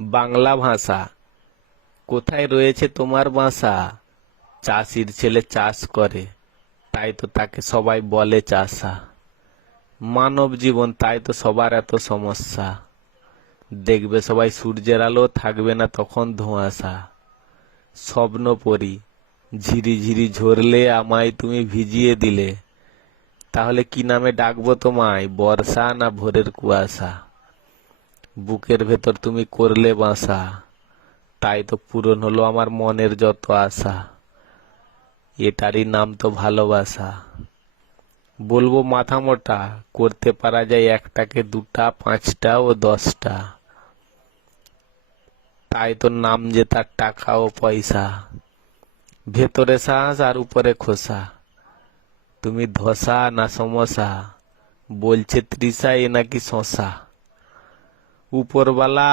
বাংলা ভাষা। কোথায় রয়েছে তোমার বাসা? চাষির ছেলে চাষ করে, তাই তো তাকে সবাই বলে চাষা। মানব জীবন, তাই তো সবার এত সমস্যা। দেখবে সবাই সূর্যের আলো, থাকবে না তখন ধোঁয়াশা। স্বপ্ন পরি, ঝিরি ঝিরি ঝরলে আমায় তুমি ভিজিয়ে দিলে। তাহলে কি নামে ডাকবো তোমায়, বর্ষা না ভোরের কুয়াশা? বুকের ভেতর তুমি করলে বাসা, তাই তো পূরণ হলো আমার মনের যত আশা। এটারই নাম তো ভালোবাসা। বলবো মাথা মোটা, করতে পারা যায় একটাকে দুটা, পাঁচটা ও 10টা। তাই তো নাম যে তার টাকা ও পয়সা। ভেতরে শ্বাস আর উপরে খোসা। তুমি ধোসা না সমোসা, বলছে তৃষা এ নাকি শশা। উপরবালা